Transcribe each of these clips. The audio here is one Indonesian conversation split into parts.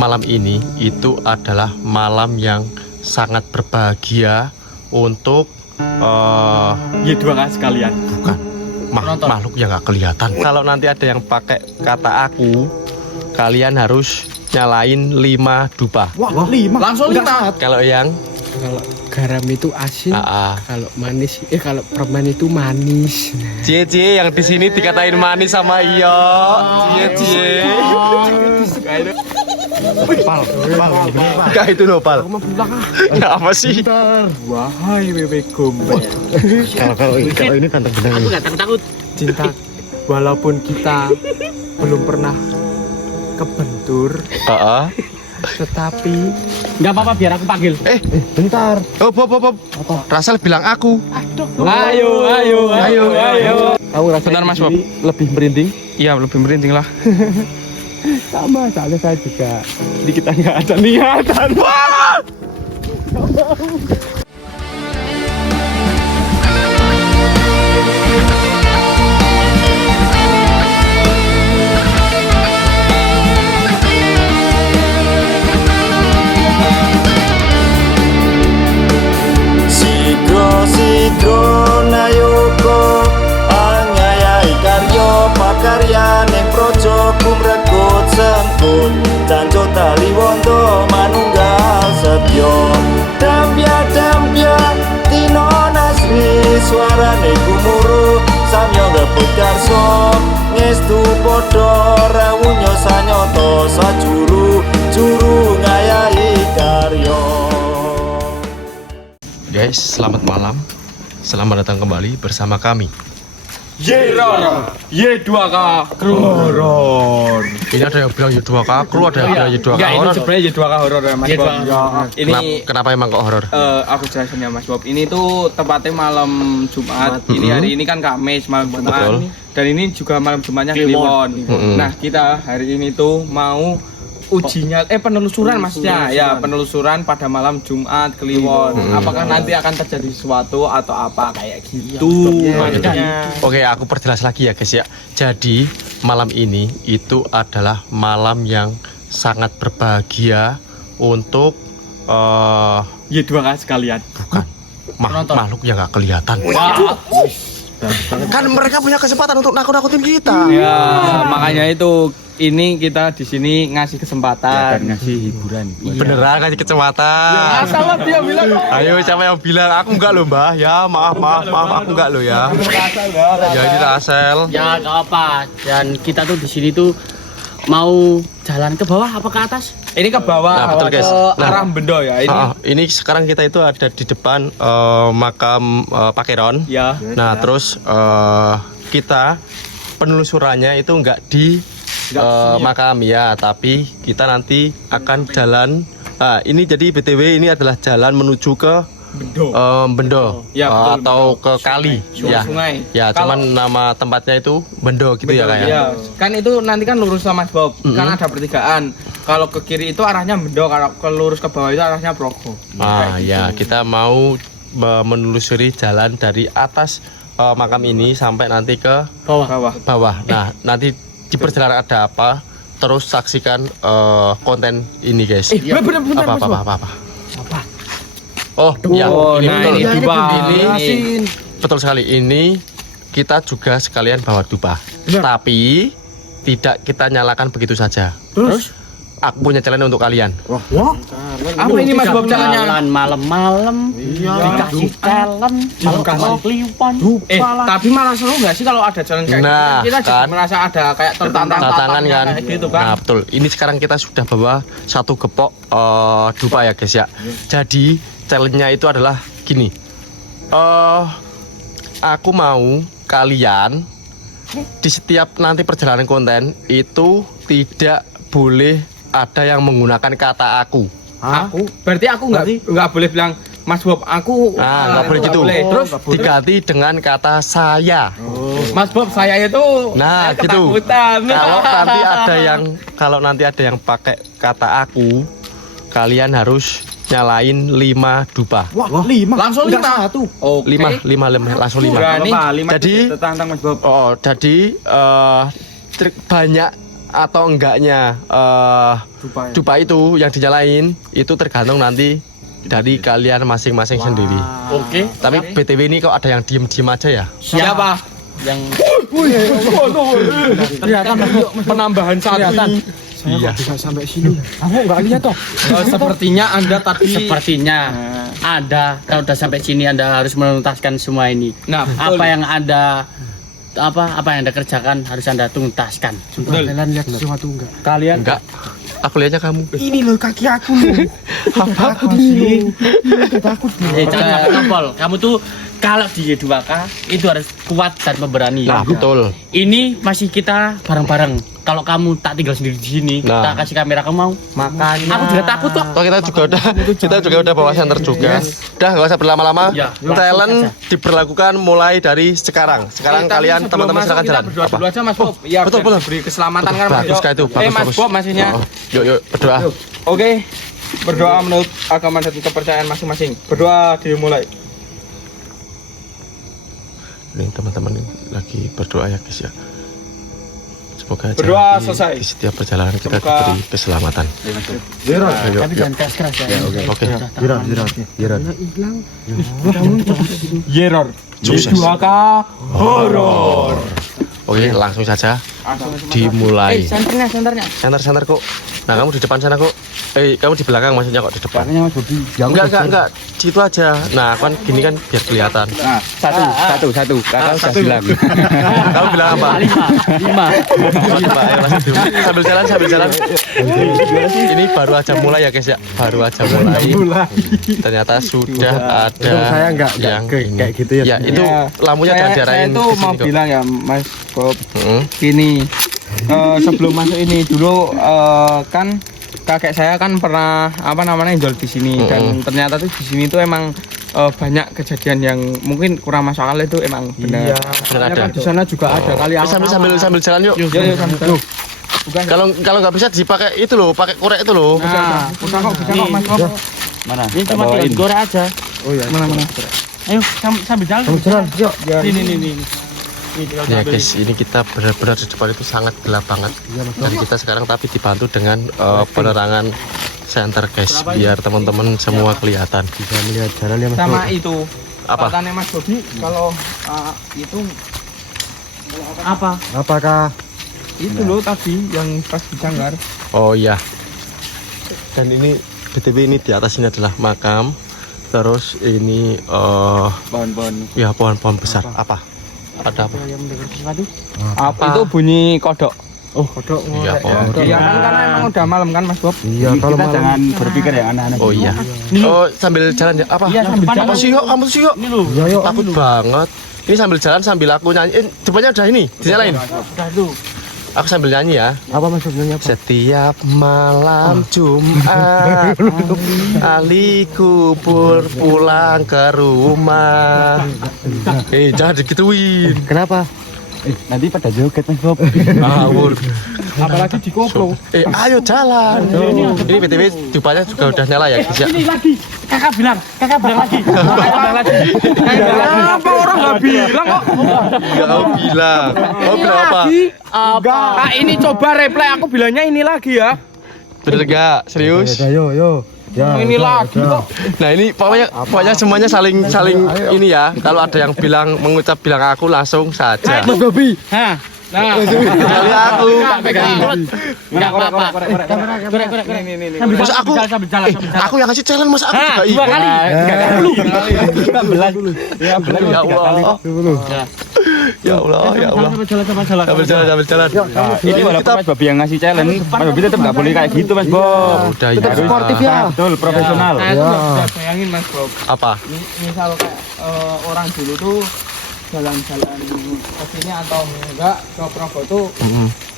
malam ini itu adalah malam yang sangat berbahagia untuk ya dua kali sekalian. bukan makhluk yang gak kelihatan. Kalau nanti ada yang pakai kata aku, kalian harus nyalain 5 dupa. Wah, 5. Langsung 5. Kalau yang Kalau garam itu asin, AA, kalau manis, kalau permen itu manis. cie yang di sini dikatain manis sama Iyo. Cie. Enggak itu nopal. Ya apa sih? Wahai wewe gombel. Kalau ini tantang benang. Aku nggak takut. Cinta walaupun kita belum pernah kebentur, tetapi Nggak apa-apa, biar aku panggil. Bentar. Oh, Bob. Rasel bilang aku. ayo. Aku rasa Bentar Mas Bob, lebih merinding? Iya, lebih merinding lah. sama, soalnya saya juga. Jadi kita nggak ada niatan. Wah! Sidro nayoko angayai karyo pakaryane projo kumregut sengkut janjo tali wondo manunggal setyo dampya tino nasri suarane gumuru samyo ngebut karso ngestu podo rawunyo sanyoto sajuru juru ngayai karyo. Guys, selamat malam. Selamat datang kembali bersama kami. Yeror, Y2K Kroron. Ini ada yang bilang Y2K kru, ada yang bilang Y2K Enggak, ini horor. sebenarnya Y2K horor ya Mas Y2K. Bob. Ya, ini Kenapa emang kok horor? aku jelasin ya Mas Bob. Ini tuh tepatnya malam Jumat. Ini hari ini kan Kamis malam Jumat. Betul. Dan ini juga malam Jumatnya Kliwon. Nah, kita hari ini tuh mau ujinya penelusuran maksudnya ya penelusuran pada malam Jumat Kliwon. Apakah nanti akan terjadi sesuatu atau apa kayak gitu maksudnya. Oke, aku perjelas lagi ya guys ya. Jadi malam ini itu adalah malam yang sangat berbahagia untuk Ya dua kali sekalian. bukan makhluk yang gak kelihatan. Kan mereka punya kesempatan untuk nakut-nakutin kita. Ya, makanya itu ini kita di sini ngasih kesempatan. ngasih hiburan. Beneran kasih kecepatan. Salah dia bilang. Ayo siapa yang bilang? Aku enggak loh mbah. Ya maaf aku enggak loh ya. Ya kita asal. Ya nggak apa. Dan kita tuh di sini tuh mau jalan ke bawah apa ke atas? Ini ke bawah, Nah, betul, guys. ke Nah. arah Bendo ya. Ini sekarang kita itu ada di depan makam Pakeron. Ya. Nah terus kita penelusurannya itu enggak di makam ya, tapi kita nanti akan jalan. Ini jadi BTW ini adalah jalan menuju ke Bendo Ya, betul, atau Bendo. ke kali ya. Sungai. Ya, Kalau- cuman nama tempatnya itu Bendo gitu ya kayak. Ya, kan itu nanti kan lurus sama Mas Bob. Kan ada pertigaan. Kalau ke kiri itu arahnya Bendo, kalau ke lurus ke bawah itu arahnya Progo. Ya, kita mau menelusuri jalan dari atas makam ini sampai nanti ke Bawah. bawah. Nah, nanti di perjalanan ada apa? Terus saksikan konten ini, guys. Bener Apa? Oh, ya, ini nah betul. ini dupa. Ini betul sekali. Ini kita juga sekalian bawa dupa. Tapi tidak kita nyalakan begitu saja. Terus? Aku punya challenge untuk kalian. Apa ini Mas Bob caranya? Jalan malam-malam. Dikasih challenge. Malam Kliwon. Tapi malah seru nggak sih kalau ada jalan kayak Nah, gitu? Kita jadi kan. merasa ada kayak Tantangan tertantang-tantangnya kan. kayak gitu kan. Nah, betul. Ini sekarang kita sudah bawa satu gepok dupa ya, guys ya. Jadi challenge-nya itu adalah gini. Aku mau kalian di setiap nanti perjalanan konten itu tidak boleh ada yang menggunakan kata aku. Aku berarti aku nggak boleh bilang Mas Bob aku Nah, nggak boleh gitu. Terus Diganti dengan kata saya. Mas Bob saya itu Nah, gitu. ketakutan. Kalau nanti ada yang pakai kata aku, kalian harus nyalain 5 dupa. Wah, 5. Langsung 5. Oke. 5 langsung 5. Berani. Jadi Tertantang Mas Bob. jadi banyak atau enggaknya dupa itu yang dinyalain itu tergantung nanti dari kalian masing-masing sendiri. Oke. Tapi BTW ini kok ada yang diem-diem aja ya? Siapa? Yang Penambahan satu ini. Iya. Sepertinya Anda tadi sepertinya Anda kalau udah sampai sini Anda harus menuntaskan semua ini. Nah, betul. Apa yang Anda yang Anda kerjakan harus Anda tuntaskan. Betul. Kalian lihat sesuatu enggak? Kalian Enggak. Aku lihatnya kamu. Ini loh kaki aku loh. Apa? Takut. Jangan ngompol. Kamu tuh kalau di 2K itu harus kuat dan pemberani. Nah, betul. Ini masih kita bareng-bareng. Kalau kamu tak tinggal sendiri di sini, Nah. tak kasih kamera kamu mau. makanya Aku juga takut kok. Toh kita juga udah bawa center juga. Udah nggak usah berlama-lama. Ya, Talent langsung diberlakukan mulai dari sekarang. Sekarang tapi kalian sebelum teman-teman masuk silakan kita jalan. berdoa dulu aja Mas Bob. Ya, betul, biar betul. diberi keselamatan kan Mas. Bagus kayak itu, bagus, Mas bagus. Bob masihnya. Oh, yuk berdoa. Oke. Berdoa menurut agama dan kepercayaan masing-masing. Berdoa dimulai. Ini teman-teman lagi berdoa ya guys ya. Semoga aja Berdoa di- selesai. di setiap perjalanan kita Semoga- diberi keselamatan. Ayo, Tapi yuk. jangan keras-keras ya. Oke. Yeror. Sukses. 2K horor. Oke, langsung saja dimulai. Senternya. Center kok. Nah, kamu di depan sana kok. Kamu di belakang maksudnya kok di depan. Mas Bobi. Enggak. Situ aja. Nah, kan gini kan biar kelihatan. Nah, satu. Kakak udah bilang. Kamu bilang apa? 5. Ayo, lanjut dulu. Sambil jalan. Ini baru aja mulai ya guys ya. Baru aja mulai. Ternyata sudah ada Saya enggak yang kayak gitu ya. Ya, itu lampunya jangan saya diarahin itu ke mau sini kok. bilang ya Mas Bob. Mm-mm. Gini, sebelum masuk ini dulu kan kakek saya kan pernah jual di sini dan ternyata tuh di sini tuh emang banyak kejadian yang mungkin kurang masuk akal itu emang benar. Benar ada. Kan di sana juga ada kali Sambil jalan yuk. Yuk, sambil. Bukan. Kalau nggak bisa dipakai itu loh, pakai korek itu loh. Nah, bisa kok Mas Bob. Mana? Ini cuma tinggal goreng aja. Oh iya. Mana? Ayo sambil jalan. Jalan, yuk. Ini. Ya guys, ini kita benar-benar di depan itu sangat gelap banget. Dan kita sekarang tapi dibantu dengan penerangan center guys, biar teman-teman semua kelihatan. Bisa melihat jalan ya Mas. Sama itu. Apa? Katanya Mas Bobi kalau itu Apa? Apakah itu loh tadi yang pas di Canggar. Oh iya. Dan ini BTW ini di atas ini adalah makam. Terus ini Pohon-pohon. ya pohon-pohon besar. Apa? Ada apa? Yang mendengar sesuatu? Apa? Itu bunyi kodok. oh kodok Iya, pohon. Iya kan karena emang udah malam kan Mas Bob. Iya, kalau malam. berpikir yang aneh-aneh. Oh iya. Oh sambil jalan ya? Apa? Iya, sambil Apa jalan. sih yuk? Kamu sih yuk? Ini loh. Iya, yuk. Takut banget. Ini sambil jalan sambil aku nyanyi. Depannya udah ini, dinyalain. Udah tuh. Aku sambil nyanyi ya. Apa maksudnya apa? Setiap malam Jumat Ali kubur pulang ke rumah. Jangan digituin. Kenapa? Nanti pada joget Mas Bob. Ngawur. Apalagi di koplo. Ayo jalan. Ini BTW dupanya juga udah nyala ya guys ya. Ini lagi. Kakak bilang lagi. Apa orang nggak bilang kok? Enggak kau bilang. Kau bilang apa? Apa? Ah, ini coba reply aku bilangnya ini lagi ya. Bener gak? Serius? Yo. Ya, Ini udah, lagi udah. kok. Nah ini pokoknya semuanya saling ini ya. Kalau ada yang mengucap bilang aku langsung saja. Mas Bobi. Hah. Nah. Kali aku. Enggak apa-apa. Ini. Masa aku? Sambil jalan. Aku yang kasih challenge masa aku juga Dua kali. Ya Allah. Ya Allah. Sambil jalan. Ini walaupun Mas Bobi yang ngasih challenge, Mas Bobi tetap nggak boleh kayak gitu Mas Bob. Udah Tetap ya. sportif ya. Betul, profesional. Nah, itu Ya. nggak bisa bayangin Mas Bob. Apa? Misal kayak orang dulu tuh jalan-jalan ke sini atau enggak ke Progo tuh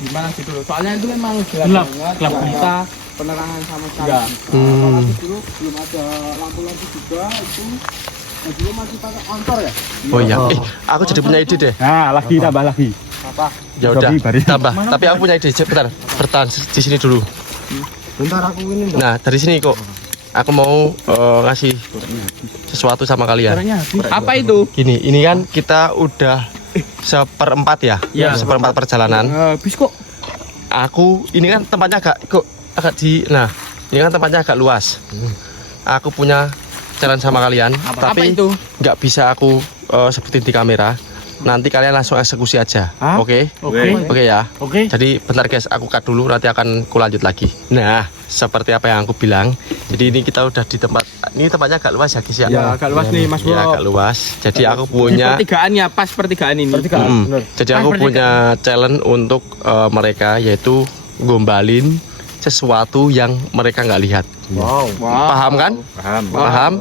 gimana gitu loh. Soalnya itu memang gelap banget, gelap nggak gulita. ada penerangan sama sekali. Enggak. Apalagi dulu belum ada lampu-lampu juga itu. Nah, dulu masih pakai ontor ya? Oh iya. Aku jadi punya ide deh. Nah, lagi tambah lagi. Apa? Ya udah, tambah. Tapi aku punya ide. Bentar, bertahan di sini dulu. Bentar aku ini. Nah, dari sini kok aku mau ngasih sesuatu sama kalian. Apa itu? Gini, ini kan kita udah seperempat ya, Iya. seperempat perjalanan. Habis kok. Aku ini kan tempatnya agak nah ini kan tempatnya agak luas. Aku punya challenge sama kalian, tapi itu? nggak bisa aku sebutin di kamera. Nanti kalian langsung eksekusi aja, oke? Oke ya. Oke. Jadi bentar guys, aku cut dulu, nanti akan kulanjut lagi. Nah, seperti apa yang aku bilang. Jadi ini kita udah di tempat, ini tempatnya agak luas ya guys ya. Ya, agak luas nih Mas Bro. Ya agak luas. Jadi aku Di punya pertigaan ya, pas pertigaan ini. Jadi aku punya challenge untuk mereka, yaitu gombalin sesuatu yang mereka nggak lihat. Wow. Paham kan? Paham. Paham?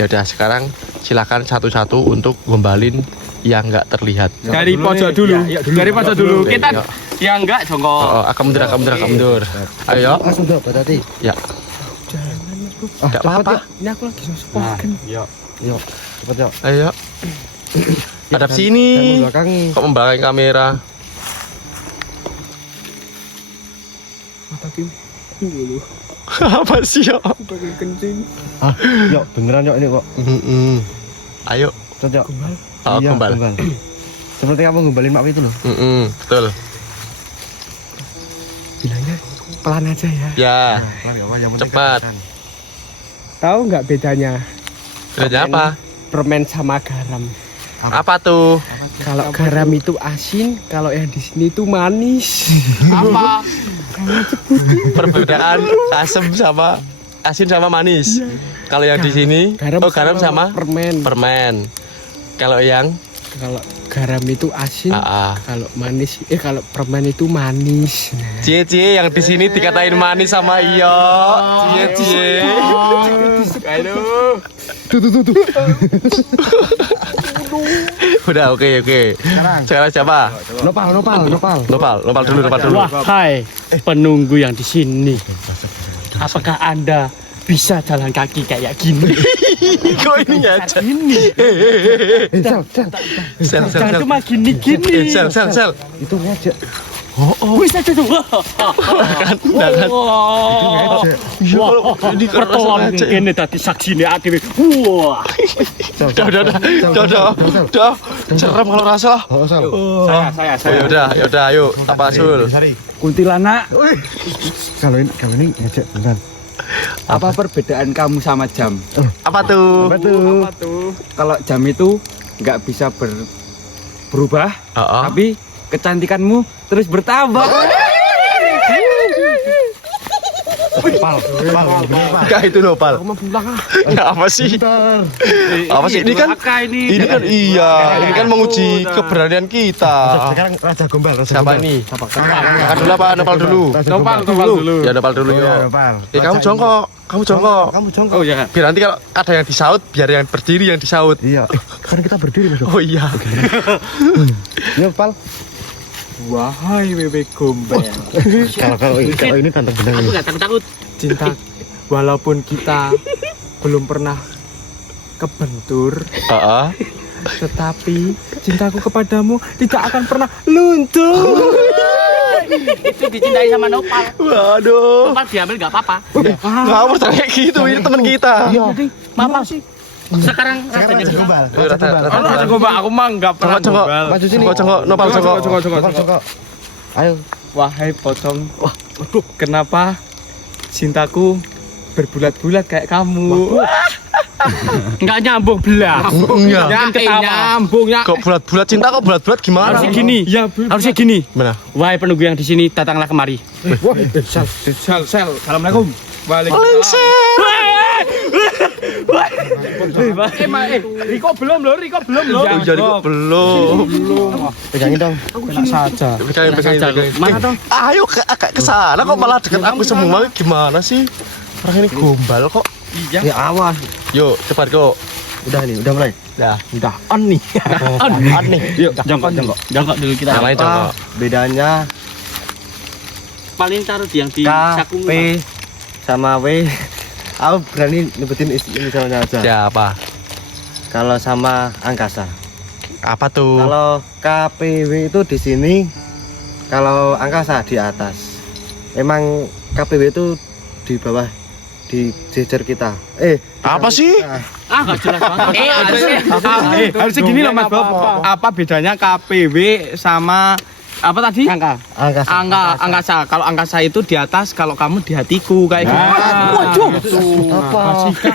Ya udah, sekarang silakan satu-satu untuk gombalin yang nggak terlihat. Dari pojok dulu. Dari pojok dulu. Kita Yuk. ya enggak jongkok. Oh, akan mundur. Ayo. Langsung tuh berarti. Ya. Nggak apa-apa. Ini aku lagi sosokan. Yuk, cepet yuk. Ayo. Hadap sini. Belakangi. Kok membelakangi kamera? Apa sih ya? Yuk, beneran yuk ini kok. Ayo. Cepet yuk. Oh, Iya, gombal. Seperti kamu ngombalin mak itu loh. Betul. Bilangnya pelan aja ya. Ya. Yang penting Cepat. ketegasan. Tahu nggak bedanya Bedanya apa? permen sama garam? Apa tuh? Kalau garam itu asin, kalau yang di sini itu manis. Apa? Perbedaan asin sama manis. Kalau yang di sini, garam sama permen. Kalau yang Kalau garam itu asin, AA. kalau manis, kalau permen itu manis. Cie yang di sini dikatain manis sama iyo. Cie. Aduh. Udah oke. Sekarang siapa? Nopal. Nopal dulu. Wahai penunggu yang di sini, apakah Anda bisa jalan kaki kayak gini? Kok ini aja? Gini. Sel. Jangan cuma gini-gini. Sel. Itu ngajak. Wis aja tuh. Kan. Wah. Ini Pertolongan kene dadi saksine adewe. Wah. Udah. Serem kalau rasa. Saya. Yaudah, ayo. Apa Sul? Kuntilanak. Kalau ini ngajak beneran. Apa perbedaan kamu sama jam? Apa tuh? Kalau jam itu nggak bisa berubah, tapi kecantikanmu terus bertambah. Pal. Enggak itu Nopal. Ya, apa sih? Apa sih ini kan? Ini kan ini kan menguji keberanian kita. Sekarang Raja Gombal. Siapa ini? Makan dulu apa? Nopal dulu. Nopal dulu. Ya Nopal dulu Iya, yuk. Nopal. Kamu jongkok. Kamu jongkok. Oh iya. Biar nanti kalau ada yang disaut, biar yang berdiri yang disaut. Iya. Kan kita berdiri Mas. Oh iya. Iya, Pal. Wahai bebek gombel. Kalau ini tante benang Aku ini. nggak takut. Cinta, walaupun kita belum pernah kebentur, tetapi cintaku kepadamu tidak akan pernah luntur. Itu dicintai sama Nopal. Waduh. Nopal diambil nggak apa-apa. Nggak harus kayak gitu, ini teman kita. Jadi maaf sih. Sekarang rasanya Raja Gombal. Raja Gombal, aku mah nggak pernah Congok. gombal. Maju sini. Congok, Nopal congok. Jongkok. Ayo. Wahai pocong, kenapa cintaku berbulat-bulat kayak kamu? nggak nyambung belah. Nyambung ya. Kok bulat-bulat cinta kok bulat-bulat gimana? Harusnya gini. Ya, Harusnya gini. Mana? Wahai penunggu yang di sini, datanglah kemari. Sel. Assalamualaikum. Waalaikumsalam. Riko belum loh. Jadi kok belum. Pegangin dong. Enak saja. Pegangin. Mana dong? Ayo ke sana kok malah deket aku semua. Gimana sih? Orang ini gombal kok. Ya awas. Yuk, cepat kok. Udah mulai. Udah on nih. On nih. Yuk, jongkok. Jongkok dulu kita. Yang lain congok. Bedanya Paling taruh di yang di K, saku. P sama W. Aku berani nyebutin inisialnya aja. Siapa? Kalau sama angkasa. Apa tuh? Kalau KPW itu di sini, kalau angkasa di atas. Emang KPW itu di bawah, di jejer kita. Apa sih? Nggak jelas banget. Harusnya gini loh Mas Bob. Apa bedanya KPW sama Apa tadi? Angkasa. Angkasa. Kalau angkasa itu di atas, kalau kamu di hatiku kayak gitu. Waduh. Apa?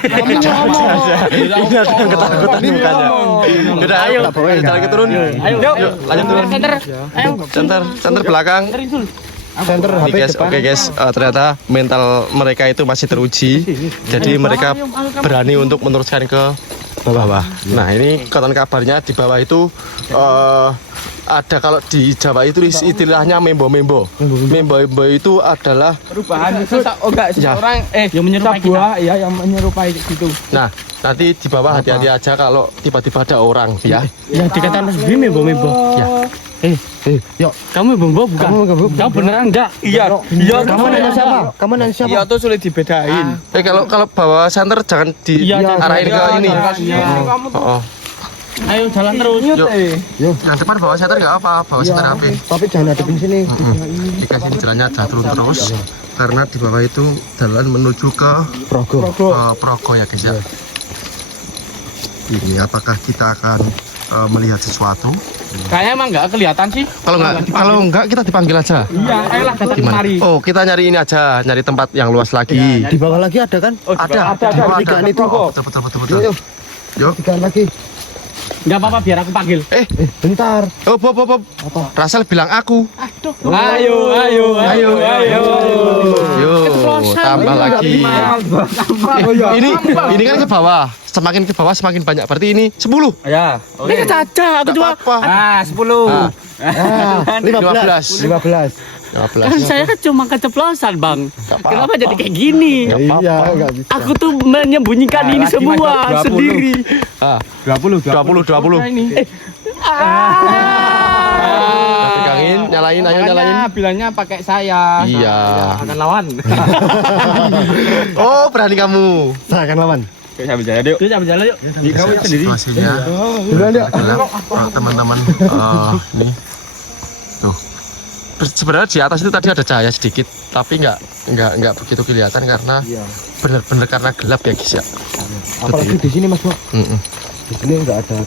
Kamu ngomong. Ini ada yang ketakutan di mukanya. Udah, ayo. Jalan lagi turun. Ayo. Yuk, lanjut turun. Center. Ayo. Center belakang. Center Ini HP guys, depan. oke guys, ternyata mental mereka itu masih teruji. Jadi mereka berani untuk meneruskan ke bawah. Nah, ini konon kabarnya di bawah itu ada, kalau di Jawa itu istilahnya membo-membo. Membo itu adalah Perubahan itu seseorang Yang menyerupai buah ya yang menyerupai gitu. nah, nanti di bawah hati-hati aja kalau tiba-tiba ada orang ya. Yang dikatakan Mas Bim membo. Ya. Yuk. Kamu membo bukan? Kamu beneran enggak? Iya. Kamu nanya siapa? Kamu nanya siapa? Iya tuh sulit dibedain. Kalau bawa center jangan diarahin ke ini. Kamu tuh Oh. Ayo jalan terus. Yuk. Yuk. Yang depan bawa center nggak apa, bawa center HP. Tapi jangan hadapin sini. Dikasih jalannya jatuh terus karena di bawah itu jalan menuju ke Progo. Progo ya guys ya. Ini apakah kita akan melihat sesuatu? kayaknya emang nggak kelihatan sih. Kalau enggak kita dipanggil aja. Iya, ayolah datang Gimana? kemari. Oh, kita nyari ini aja, nyari tempat yang luas lagi. Di bawah lagi ada kan? Ada. Tigaan itu. Betul. Yuk. Yuk. Tigaan lagi. Enggak apa-apa biar aku panggil. Bentar. Oh, Bob. Rasel bilang aku. Ayo. Yuk, tambah lagi. Ini kan ke bawah. Semakin ke bawah semakin banyak. Berarti ini 10. Ya. Ini caca, aku cuma apa? 10. Ah, 15. 15. kan saya kan cuma keceplosan, Bang. apa-apa. Kenapa jadi kayak gini? Iya, enggak bisa. Aku tuh menyembunyikan ini lagi, semua Mas, 20. sendiri. 20. Ini. Kita pegangin, nyalain, ayo nyalain. Bilangnya pakai saya. Iya. Akan lawan. Oh, berani kamu. Saya akan lawan. Kita berjalan yuk. Kita berjalan yuk. Kamu sendiri. Situasinya Duluan yuk. teman-teman ini tuh. Sebenarnya di atas itu tadi ada cahaya sedikit, tapi nggak begitu kelihatan karena bener-bener karena gelap ya guys ya. Apalagi di sini Mas Bro. Mm-mm. Di sini enggak ada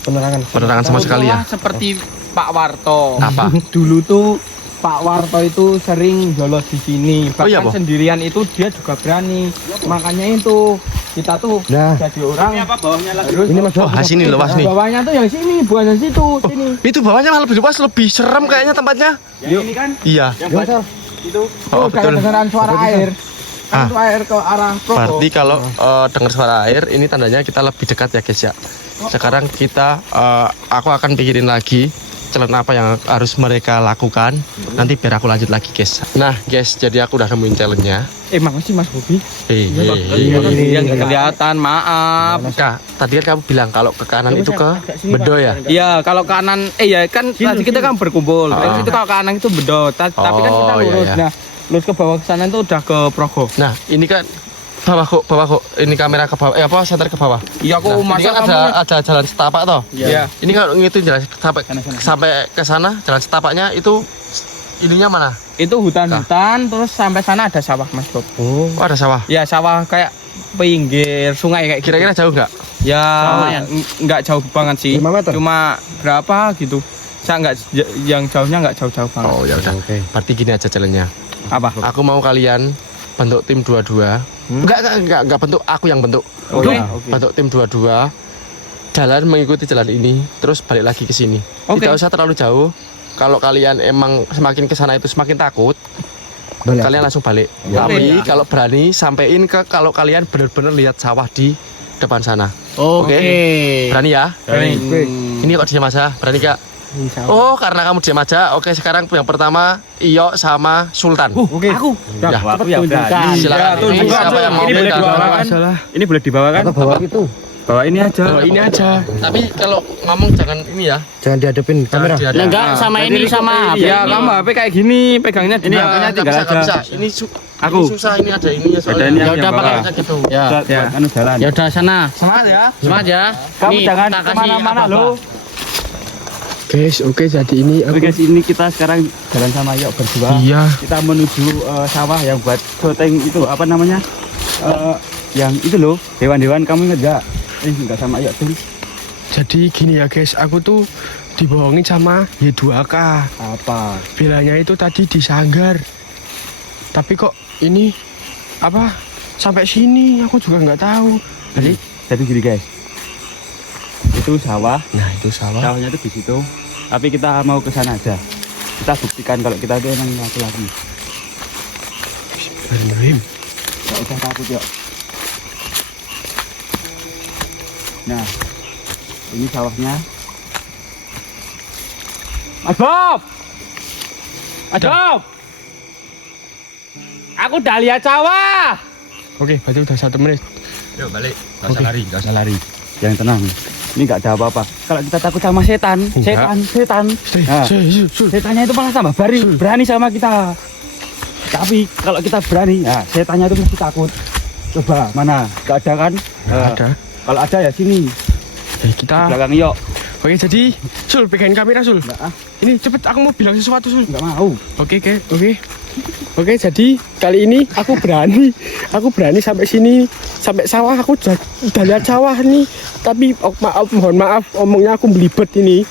penerangan. Penerangan sama sekali ya. Seperti Pak Warto. Apa? Dulu tuh Pak Warto itu sering jolos di sini. Bahkan Oh iya, Boh? sendirian itu dia juga berani. Makanya itu kita tuh Nah. jadi orang. Terus Ini Mas Bro. Wah, sini luas nih. bawahnya tuh yang sini, bukan yang situ. Sini. Itu bawahnya malah lebih luas, lebih serem kayaknya tempatnya. Yuk. Ini kan Iya. yang Yuk, Sal. itu. Oh, kayak betul. dengeran suara air. Kan Ah. itu air ke arah Progo. Berarti kalau dengar suara air ini tandanya kita lebih dekat ya guys ya. Sekarang kita aku akan pikirin lagi challenge apa yang harus mereka lakukan. Nanti biar aku lanjut lagi guys. Nah guys, jadi aku udah nemuin challenge-nya. Makasih Mas Bobi. Ini Yang nggak kelihatan, maaf. Kak, tadi kan kamu bilang kalau ke kanan itu ke Bedo ya? Iya, kalau kanan ya kan tadi kita kan berkumpul. Terus itu kalau kanan itu bedot. Tapi kan kita Oh, iya, lurus. iya. Nah, lurus ke bawah ke sana itu udah ke Progo. Nah, ini kan bawah kok. Ini kamera ke bawah. Apa center ke bawah? Iya, aku Nah, ini kan ada jalan setapak toh. Iya. Ini kalau ngitung jalan sampai ke sana jalan setapaknya itu ininya mana? Itu hutan-hutan terus sampai sana ada sawah, Mas Bob. Oh, ada sawah. Ya, sawah kayak pinggir sungai kayak gitu. Kira-kira jauh nggak? Ya, Lumayan. nggak jauh banget sih. 5 meter? Cuma berapa gitu. Saya nggak yang jauhnya nggak jauh-jauh banget. Oh ya udah. Oke. Berarti gini aja challenge-nya. Apa? Aku mau kalian bentuk tim 2-2. Enggak bentuk, aku yang bentuk. Oh, iya, oke. Bentuk tim 2-2. Jalan mengikuti jalan ini, terus balik lagi ke sini. Oke. Tidak usah terlalu jauh. Kalau kalian emang semakin ke sana itu semakin takut, Balik. kalian langsung balik. Ya. Tapi kalau berani sampein ke kalau kalian benar-benar lihat sawah di depan sana. Oke. Berani ya? Oke. Ini kok diam aja, berani Kak? Oh, karena kamu diam aja. Oke, sekarang yang pertama Iyo sama Sultan. Oke. Aku. Ya. Aku tunjukkan. Silakan. tuh, Ini juga siapa tuh. yang mau Ini boleh pegang? dibawakan. Ini boleh dibawakan. Atau bawa itu. Bawa ini aja. Oh, ini aja. Tapi kalau ngomong jangan ini ya. Jangan dihadapin kamera. Jangan Nah, enggak sama ini sama HP. Iya, kamu HP kayak gini, pegangnya di Ini HP-nya nggak tinggal bisa, nggak bisa. aja. Ini Aku. ini susah, ini ada ininya soalnya. ini Ya yang udah bawa. pakai. Kayak gitu. Ya. Ya, anu jalan. Ya udah sana. Semangat ya. Semangat ya. Kamu Nih, jangan tak kasih kemana-mana apa-apa. loh. Guys, oke jadi ini Oke guys, ini kita sekarang jalan sama Yok berdua. Iya. Kita menuju sawah yang buat syuting itu apa namanya? Yang itu loh, hewan-hewan kamu ingat enggak? Enggak sama Yok tuh. Jadi gini ya guys, aku tuh dibohongin sama Y2K. Apa? Bilanya itu tadi di Sanggar. Tapi kok ini apa sampai sini aku juga nggak tahu. Jadi gini guys, itu sawah. Nah itu sawah. Sawahnya itu di situ. Tapi kita mau ke sana aja. Kita buktikan kalau kita itu emang laki-laki. Bismillahirrahmanirrahim. Gak usah takut yuk. Nah, ini sawahnya. Mas Bob! Mas Bob! Aku udah lihat sawah! Oke, berarti udah 1 menit. Yuk balik. Gak usah lari, gak usah lari. Yang tenang. Ini nggak ada apa-apa. Kalau kita takut sama setan, setan. Nah, setannya itu malah tambah berani sama kita. Tapi kalau kita berani, ya setannya itu mesti takut. Coba mana? Gak ada kan? Nggak ada. Kalau ada ya sini. Kita. Belakang yuk. Oke, jadi Sul pegangin kamera Sul. Ini cepet, aku mau bilang sesuatu Sul. Nggak mau. Oke. Oke, jadi kali ini aku berani sampai sini, sampai sawah. Aku udah lihat sawah nih. Tapi mohon maaf, omongnya aku belibet ini.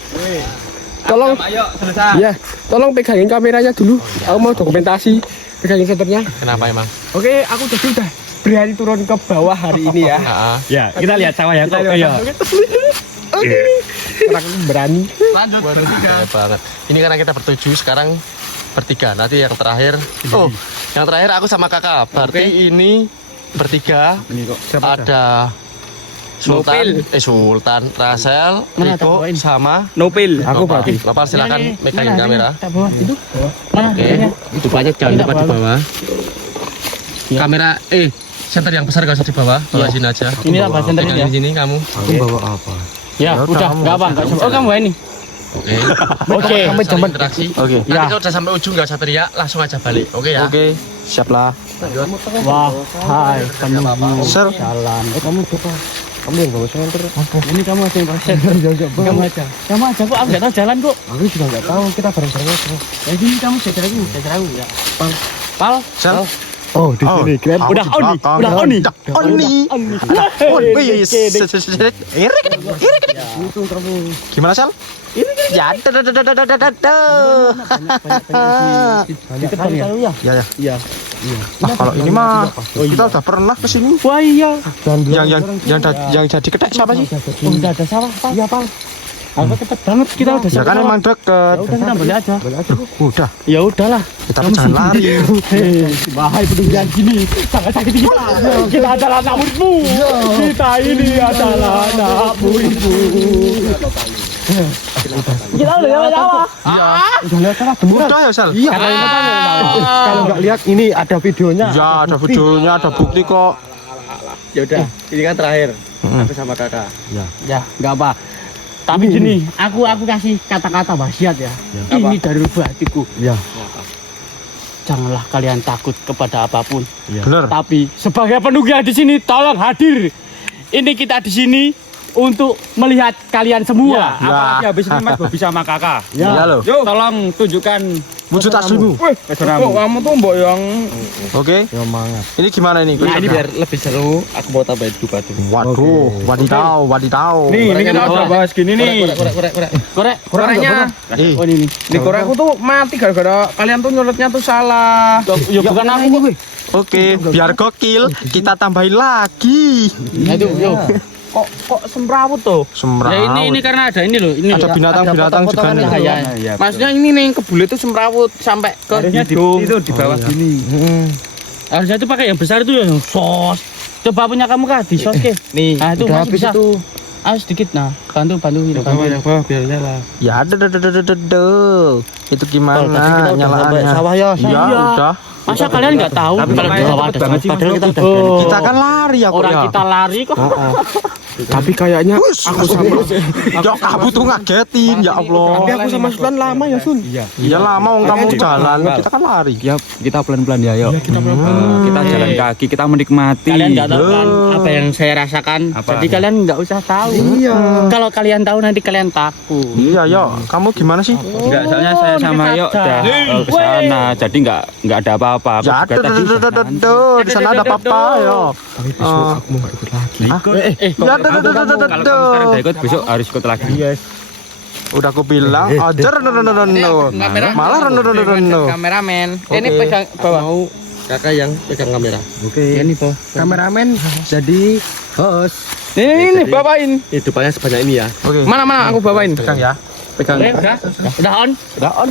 Tolong, Ayo, selesai. ya, tolong pegangin kameranya dulu. Aku mau dokumentasi, pegangin senternya. Kenapa emang? Oke, aku udah berani turun ke bawah hari ini ya. Ya, kita lihat sawah ya. Kok ya. Oke, sekarang aku berani. Lanjut. Kaya banget. Ini karena kita bertujuh, sekarang bertiga. Nanti yang terakhir. Oh, yang terakhir aku sama kakak. Berarti ini bertiga. Ini kok. Ada Sultan, Rasel, Mana tak Riko, bawain? sama Nopil. Aku Bapak. berarti. Bapak silakan megangin kamera. Tak bawa itu. Mana? Oke, itu banyak jangan lupa di bawah. Kamera, center yang besar gak usah di bawah, bawa sini aja. Ini apa senternya ya? Pegangin sini kamu. Aku bawa apa? Ya, udah, enggak apa. Oh, kamu bawa ini. Oke. Oke. Kamu jangan interaksi. Oke. Nanti kalau udah sampai ujung gak usah teriak, langsung aja balik. Oke ya. Oke, siap lah. Wah, hai, penunggu Sir. jalan. Kamu coba. Kamu yang bawa senter. Ini kamu aja yang proses. Kamu aja. Kamu aja kok, aku nggak tahu jalan kok. Aku juga nggak tahu. Kita bareng-bareng aja. Ya gini kamu jajar aku ya. Pal. Sel. Oh, di sini. Keren. Udah Oni. Gimana Sel? Ya, Ya. ya. Iya. Nah, kalau ini mah kita udah pernah ke sini. Wah iya. Yang jadi ketek siapa sih? Oh, udah ada sawah, Pak. Iya, Pak. Aku cepet banget kita udah Ya kan sawah. emang deket. Ya udah kita balik aja. Udah, Ya udahlah. kita jangan lari. Hei, bahaya penunggian gini. Sangat sakit kita. Kita adalah anak muridmu. Kita ini adalah anak muridmu. Kita udah lihat sawah. Udah lihat salah beneran. Udah ya Sel? Iya. Kalau nggak lihat ini ada videonya. Ya ada videonya, ada bukti kok. Ya udah, ini kan terakhir. Aku sama kakak. Ya, enggak apa. Tapi gini, aku kasih kata-kata wasiat ya. Ini dari lubuk hatiku. Ya. Janganlah kalian takut kepada apapun. Bener. Tapi sebagai penunggu di sini tolong hadir. Ini kita di sini untuk melihat kalian semua. Apalagi habis ini Mas Bobi sama kakak. Ya loh. Tolong tunjukkan Wujud aslimu. pesonamu. Kamu tuh mbok yang Oke. Ya mangat. Ini gimana ini? Nah, ini biar lebih seru, aku mau tambahin juga tuh. Waduh, wadidaw. nih, ini kita udah bahas gini nih. Koreknya. Oh ini. Nih korek aku tuh mati gara-gara kalian tuh nyuletnya tuh salah. Ya bukan aku kok. Oke, biar gokil, kita tambahin lagi. Nah, itu yo. Kok semrawut tuh? Semrawut. Ya ini karena ada ini loh, ini Ada loh. binatang-binatang juga nih. Ya. Maksudnya ini nih kebule tuh semrawut sampai ke hidung. Itu di bawah sini. Harusnya itu pakai yang besar itu yang sos. Coba punya kamu kah di sos ke? Nih, Nah, itu udah masih habis bisa. itu. Sedikit nah, bantu ini. Yang bawah biar nyala. Ya, itu gimana Sampai nyalaannya? sawah ya. Ya, udah. Masa kalian nggak tahu kalau di bawah ada banget sih, padahal kita udah Kita kan lari ya kok orang ya. kita lari kok. Tapi kayaknya Aku sama. Ya kamu tuh ngagetin ya Allah. tapi aku sama Sultan lama ya Sun. Ya lama wong kamu jalan, kita kan lari. Ya kita pelan-pelan ya yuk. Kita jalan kaki, kita menikmati. Kalian nggak tahu kan apa yang saya rasakan. Apa? Jadi kalian nggak usah tahu. Iya. Kalau kalian tahu nanti kalian takut. Iya, yo. Kamu gimana sih? Enggak, soalnya saya sama Yuk udah ke sana, jadi enggak ada apa-apa. Aku Ya, juga tadi di sana ada apa-apa yo. Tapi besok aku mau nggak ikut lagi. ikut. Ya, Kalau kamu sekarang nggak ikut, besok harus ikut lagi. Yes. Udah aku bilang, ajar no. Malah no. Kameramen. Ini Oke. pegang bawah. Mau kakak yang pegang kamera. Oke. Ini po. Kameramen jadi host. Ini bawain. Hidupannya sebanyak ini ya. Oke. Mana aku bawain. Pegang ya. Pegang. Udah on.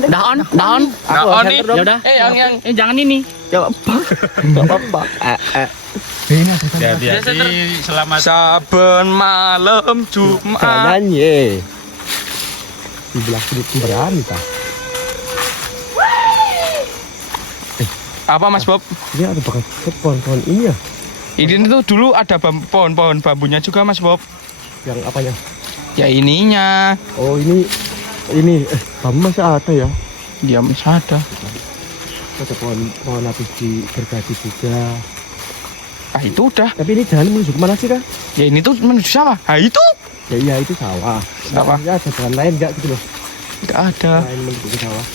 Nah, on nih. Ya udah. Yang Jangan ini. Gak apa-apa. Hati-hati, selamat. saben malam Jumat. Jangan ye. Di belah kiri berani ta. Apa Mas Bob? Ini ada bekas pohon-pohon ini ya. Ini tuh dulu ada pohon-pohon bambunya juga Mas Bob. Yang apanya? Ya ininya. Oh ini bambu masih ada ya. Dia masih ada. Ada pohon habis digergaji juga. Ah itu udah. Tapi ini jalan menuju kemana sih kak? Ya ini tuh menuju sawah. Ah itu. Ya iya itu sawah. Sawah. Ya ada jalan lain nggak gitu loh. Tidak ada. Lain menuju ke sawah.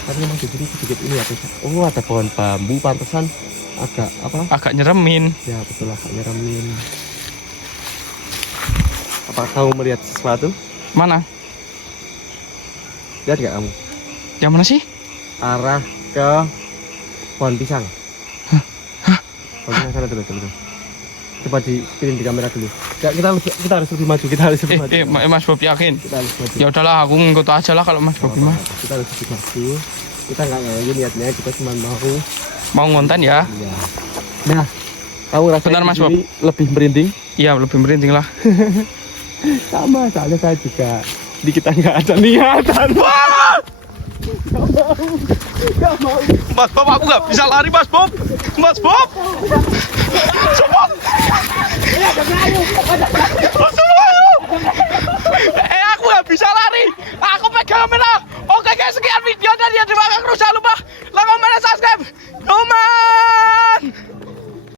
Tapi memang di sini sedikit ini ya. Oh ada pohon bambu pantesan agak apa? Agak nyeremin. Ya betul agak nyeremin. Apa kamu melihat sesuatu? Mana? Lihat gak kamu? Yang mana sih? Arah ke pohon pisang. Pohon pisang sana dulu. Coba di spin di kamera dulu. Gak, kita harus lebih maju. Kita harus lebih maju. Mas Bob yakin? Kita harus maju. Ya udahlah, aku ngikut aja lah kalau Mas Bob mah. Kita harus lebih maju. Kita nggak nganggu niatnya. Kita cuma Mau ngonten ya? Ya. Nah, kamu rasain Bentar, Mas di sini lebih merinding? Iya, lebih merinding lah. Sama soalnya saya juga. Di kita nggak ada niatan. Mas Bob, aku nggak bisa lari Mas Bob. Mas Bob.